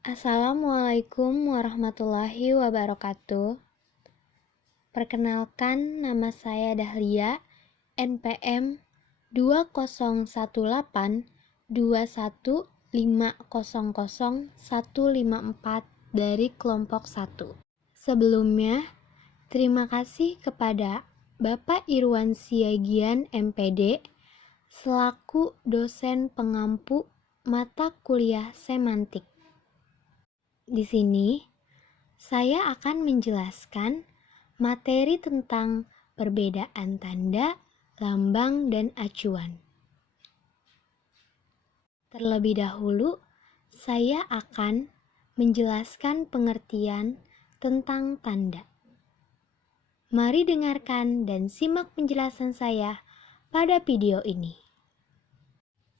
Assalamualaikum warahmatullahi wabarakatuh. Perkenalkan, nama saya Dahlia, NPM 201821500154 dari kelompok 1. Sebelumnya, terima kasih kepada Bapak Irwan Siagian MPD selaku dosen pengampu mata kuliah semantik. Di sini, saya akan menjelaskan materi tentang perbedaan tanda, lambang, dan acuan. Terlebih dahulu, saya akan menjelaskan pengertian tentang tanda. Mari dengarkan dan simak penjelasan saya pada video ini.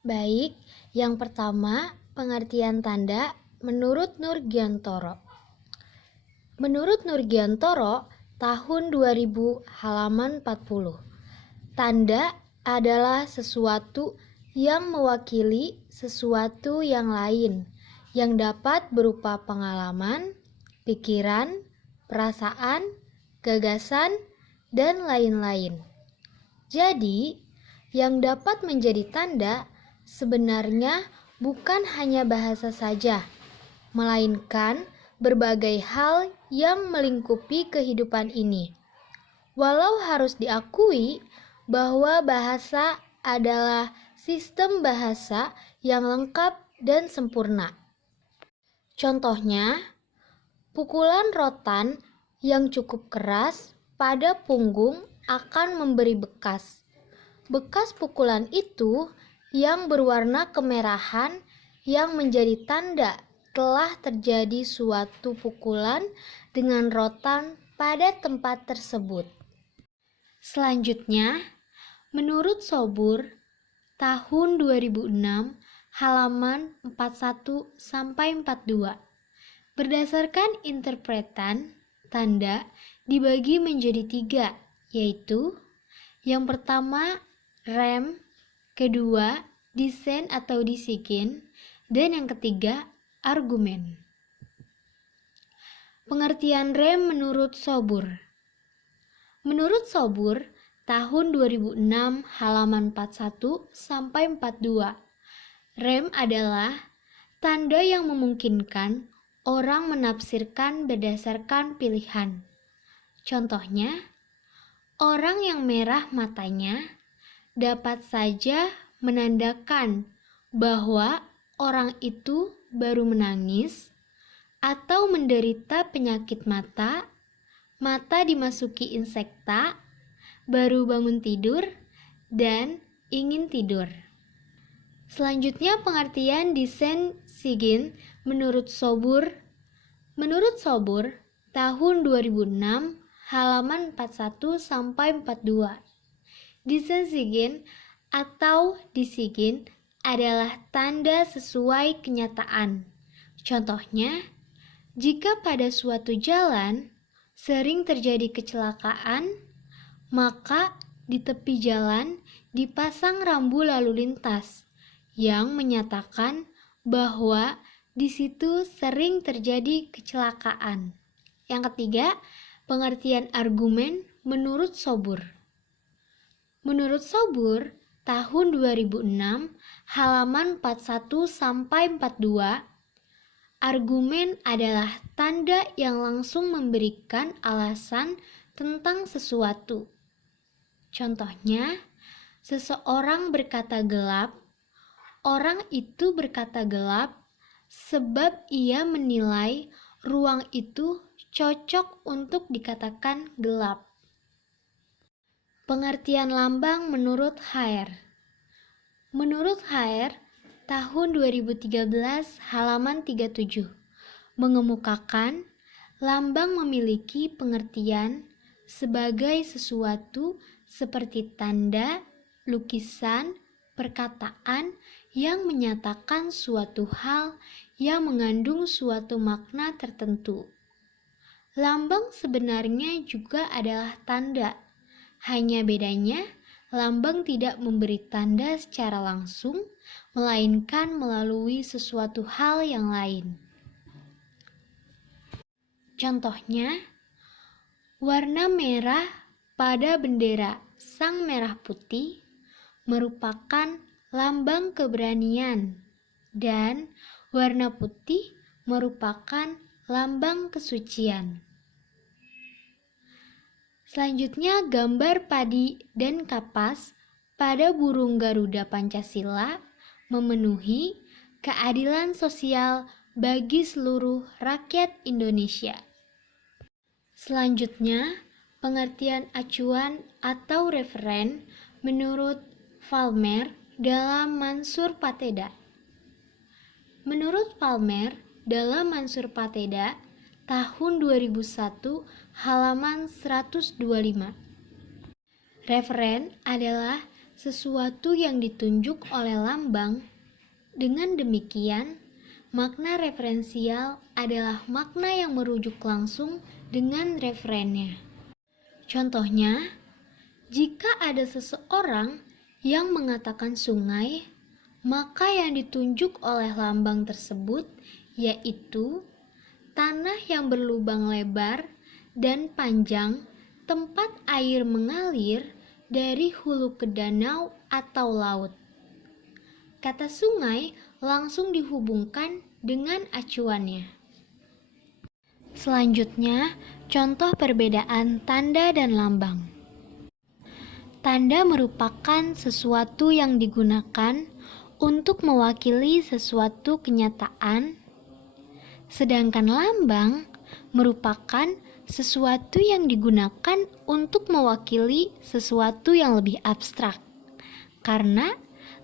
Baik, yang pertama, pengertian tanda menurut Nurgiantoro. Menurut Nurgiantoro, tahun 2000 halaman 40. Tanda adalah sesuatu yang mewakili sesuatu yang lain, yang dapat berupa pengalaman, pikiran, perasaan, gagasan, dan lain-lain. Jadi, yang dapat menjadi tanda sebenarnya bukan hanya bahasa saja, melainkan berbagai hal yang melingkupi kehidupan ini. Walau harus diakui bahwa bahasa adalah sistem bahasa yang lengkap dan sempurna. Contohnya, pukulan rotan yang cukup keras pada punggung akan memberi bekas. Bekas pukulan itu yang berwarna kemerahan yang menjadi tanda telah terjadi suatu pukulan dengan rotan pada tempat tersebut. Selanjutnya, menurut Sobur, tahun 2006, halaman 41-42, berdasarkan interpretan, tanda dibagi menjadi 3, yaitu yang pertama, rem, kedua, desain atau disikin, dan yang ketiga, argumen. Pengertian rem menurut Sobur. Menurut Sobur, tahun 2006 halaman 41-42, rem adalah tanda yang memungkinkan orang menafsirkan berdasarkan pilihan. Contohnya, orang yang merah matanya dapat saja menandakan bahwa orang itu baru menangis atau menderita penyakit mata, mata dimasuki insekta, baru bangun tidur, dan ingin tidur. Selanjutnya pengertian desain sigin menurut Sobur. Menurut Sobur, tahun 2006, halaman 41-42. Desain sigin atau disigin adalah tanda sesuai kenyataan. Contohnya, jika pada suatu jalan sering terjadi kecelakaan, maka di tepi jalan dipasang rambu lalu lintas yang menyatakan bahwa di situ sering terjadi kecelakaan. Yang ketiga, pengertian argumen menurut Sobur. Menurut Sobur, tahun 2006, halaman 41-42, argumen adalah tanda yang langsung memberikan alasan tentang sesuatu. Contohnya, seseorang berkata gelap, orang itu berkata gelap sebab ia menilai ruang itu cocok untuk dikatakan gelap. Pengertian lambang menurut Haier. Menurut Haier, tahun 2013 halaman 37, mengemukakan lambang memiliki pengertian sebagai sesuatu seperti tanda, lukisan, perkataan yang menyatakan suatu hal yang mengandung suatu makna tertentu. Lambang sebenarnya juga adalah tanda. Hanya bedanya, lambang tidak memberi tanda secara langsung, melainkan melalui sesuatu hal yang lain. Contohnya, warna merah pada bendera Sang Merah Putih merupakan lambang keberanian dan warna putih merupakan lambang kesucian. Selanjutnya, gambar padi dan kapas pada burung Garuda Pancasila memenuhi keadilan sosial bagi seluruh rakyat Indonesia. Selanjutnya, pengertian acuan atau referen menurut Palmer dalam Mansur Pateda. Menurut Palmer dalam Mansur Pateda tahun 2001 halaman 125. Referen adalah sesuatu yang ditunjuk oleh lambang. Dengan demikian, makna referensial adalah makna yang merujuk langsung dengan referennya. Contohnya, jika ada seseorang yang mengatakan sungai, maka yang ditunjuk oleh lambang tersebut yaitu tanah yang berlubang lebar dan panjang, tempat air mengalir dari hulu ke danau atau laut. Kata sungai langsung dihubungkan dengan acuannya. Selanjutnya, contoh perbedaan tanda dan lambang. Tanda merupakan sesuatu yang digunakan untuk mewakili sesuatu kenyataan, sedangkan lambang merupakan sesuatu yang digunakan untuk mewakili sesuatu yang lebih abstrak. Karena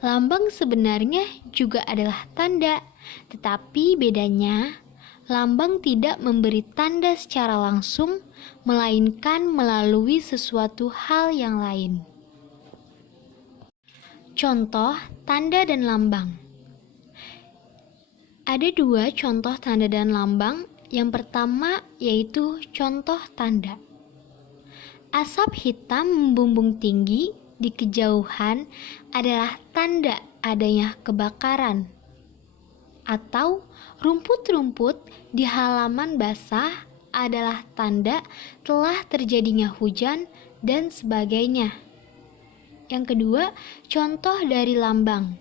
lambang sebenarnya juga adalah tanda, tetapi bedanya lambang tidak memberi tanda secara langsung, melainkan melalui sesuatu hal yang lain. Contoh tanda dan lambang. Ada dua contoh tanda dan lambang. Yang pertama yaitu contoh tanda. Asap hitam membumbung tinggi di kejauhan adalah tanda adanya kebakaran. Atau rumput-rumput di halaman basah adalah tanda telah terjadinya hujan dan sebagainya. Yang kedua, contoh dari lambang.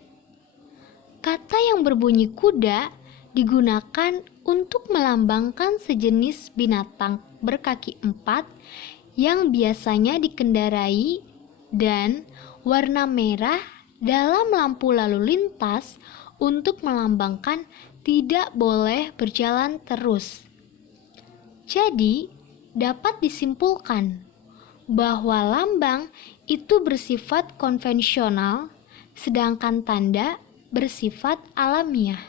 Kata yang berbunyi kuda digunakan untuk melambangkan sejenis binatang berkaki 4 yang biasanya dikendarai, dan warna merah dalam lampu lalu lintas untuk melambangkan tidak boleh berjalan terus. Jadi, dapat disimpulkan bahwa lambang itu bersifat konvensional, sedangkan tanda bersifat alamiah.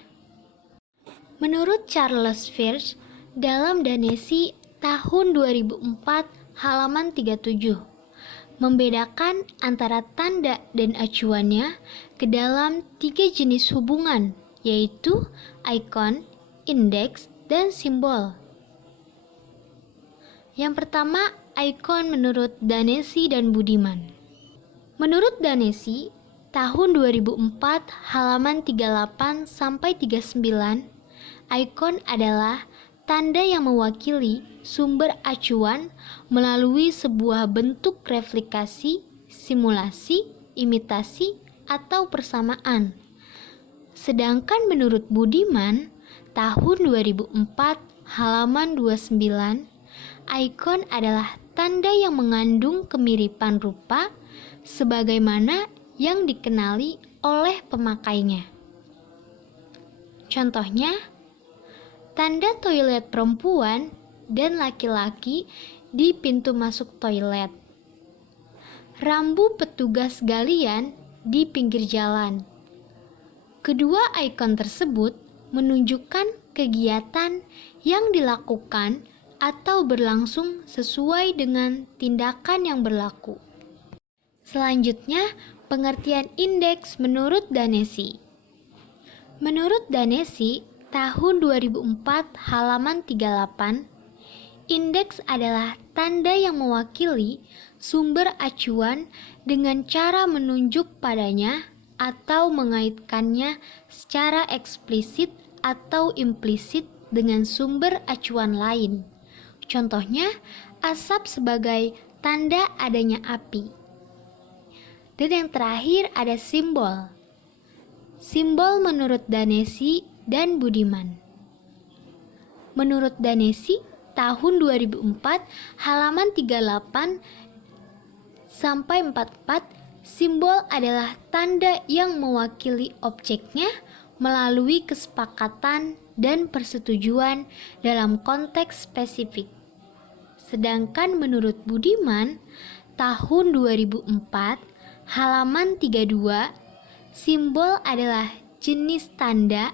Menurut Charles Firth dalam Danesi tahun 2004 halaman 37, membedakan antara tanda dan acuannya ke dalam 3 jenis hubungan, yaitu ikon, indeks, dan simbol. Yang pertama, ikon menurut Danesi dan Budiman. Menurut Danesi, tahun 2004 halaman 38-39, ikon adalah tanda yang mewakili sumber acuan melalui sebuah bentuk replikasi, simulasi, imitasi, atau persamaan. Sedangkan menurut Budiman, tahun 2004 halaman 29, ikon adalah tanda yang mengandung kemiripan rupa sebagaimana yang dikenali oleh pemakainya. Contohnya, tanda toilet perempuan dan laki-laki di pintu masuk toilet. Rambu petugas galian di pinggir jalan. Kedua ikon tersebut menunjukkan kegiatan yang dilakukan atau berlangsung sesuai dengan tindakan yang berlaku. Selanjutnya, pengertian indeks menurut Danesi. Menurut Danesi, tahun 2004 halaman 38, indeks adalah tanda yang mewakili sumber acuan dengan cara menunjuk padanya atau mengaitkannya secara eksplisit atau implisit dengan sumber acuan lain. Contohnya, asap sebagai tanda adanya api. Dan yang terakhir ada simbol. Simbol menurut Danesi dan Budiman. Menurut Danesi, tahun 2004, halaman 38 sampai 44, simbol adalah tanda yang mewakili objeknya melalui kesepakatan dan persetujuan dalam konteks spesifik. Sedangkan menurut Budiman, tahun 2004, halaman 32, simbol adalah jenis tanda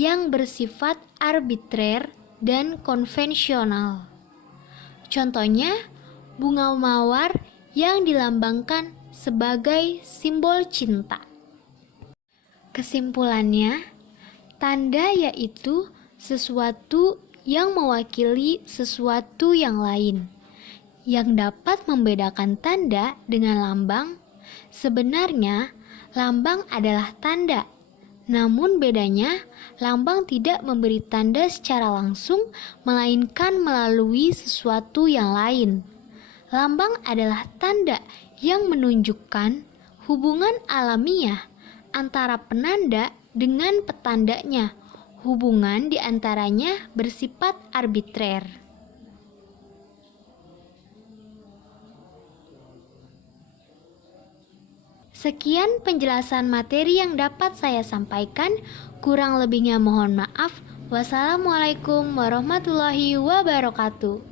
yang bersifat arbitrer dan konvensional. Contohnya, bunga mawar yang dilambangkan sebagai simbol cinta. Kesimpulannya, tanda yaitu sesuatu yang mewakili sesuatu yang lain. Yang dapat membedakan tanda dengan lambang, sebenarnya lambang adalah tanda. Namun bedanya, lambang tidak memberi tanda secara langsung, melainkan melalui sesuatu yang lain. Lambang adalah tanda yang menunjukkan hubungan alamiah antara penanda dengan petandanya. Hubungan di antaranya bersifat arbitrer. Sekian penjelasan materi yang dapat saya sampaikan. Kurang lebihnya mohon maaf. Wassalamualaikum warahmatullahi wabarakatuh.